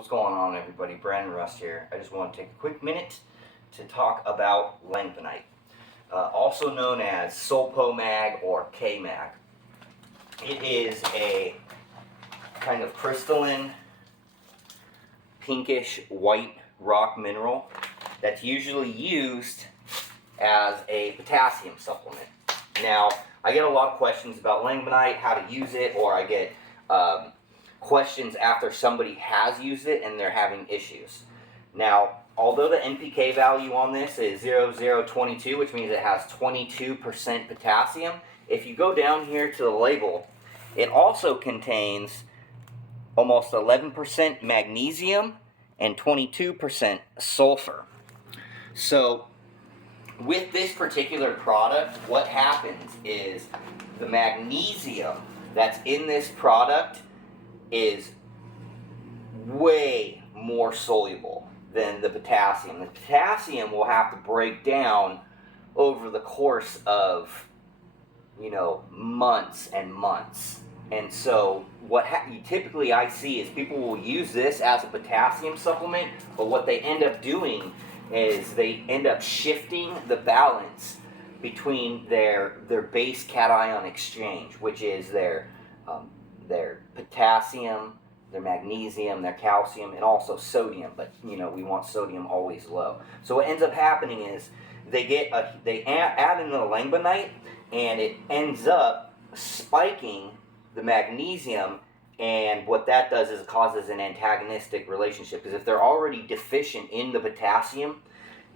What's going on, everybody? Brandon Rust here. I just want to take a quick minute to talk about lengbeinite, also known as sul-po-mag or K-mag. It is a kind of crystalline, pinkish white rock mineral that's usually used as a potassium supplement. Now, I get a lot of questions about lengbeinite, how to use it, or I get questions after somebody has used it and they're having issues. Now, although the NPK value on this is 0022, which means it has 22% potassium, if you go down here to the label, it also contains almost 11% magnesium and 22% sulfur. So, with this particular product, what happens is the magnesium that's in this product is way more soluble than the potassium. The potassium will have to break down over the course of, months and months. And so what typically I see is people will use this as a potassium supplement, but what they end up doing is they end up shifting the balance between their base cation exchange, which is their potassium, their magnesium, their calcium, and also sodium. But we want sodium always low. So what ends up happening is they add in the lengbeinite, and it ends up spiking the magnesium. And what that does is it causes an antagonistic relationship, because if they're already deficient in the potassium,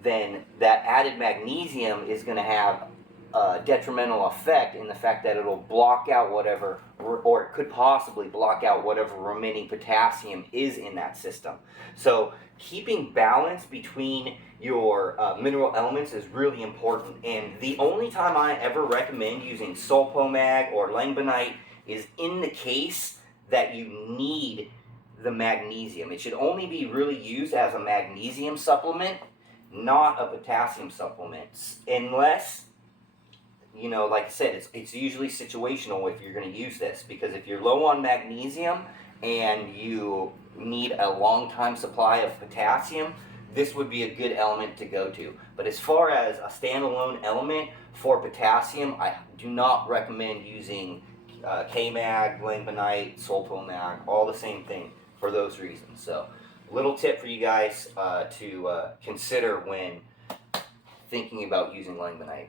then that added magnesium is going to have a detrimental effect in the fact that it'll block out whatever, or it could possibly block out whatever remaining potassium is in that system. So keeping balance between your mineral elements is really important. And the only time I ever recommend using sul-po-mag or lengbeinite is in the case that you need the magnesium. It should only be really used as a magnesium supplement, not a potassium supplement, unless, like I said, it's usually situational if you're going to use this, because if you're low on magnesium and you need a long time supply of potassium, this would be a good element to go to. But as far as a standalone element for potassium, I do not recommend using K-mag, lengbeinite, sul-po-mag, all the same thing for those reasons. So, little tip for you guys to consider when thinking about using lengbeinite.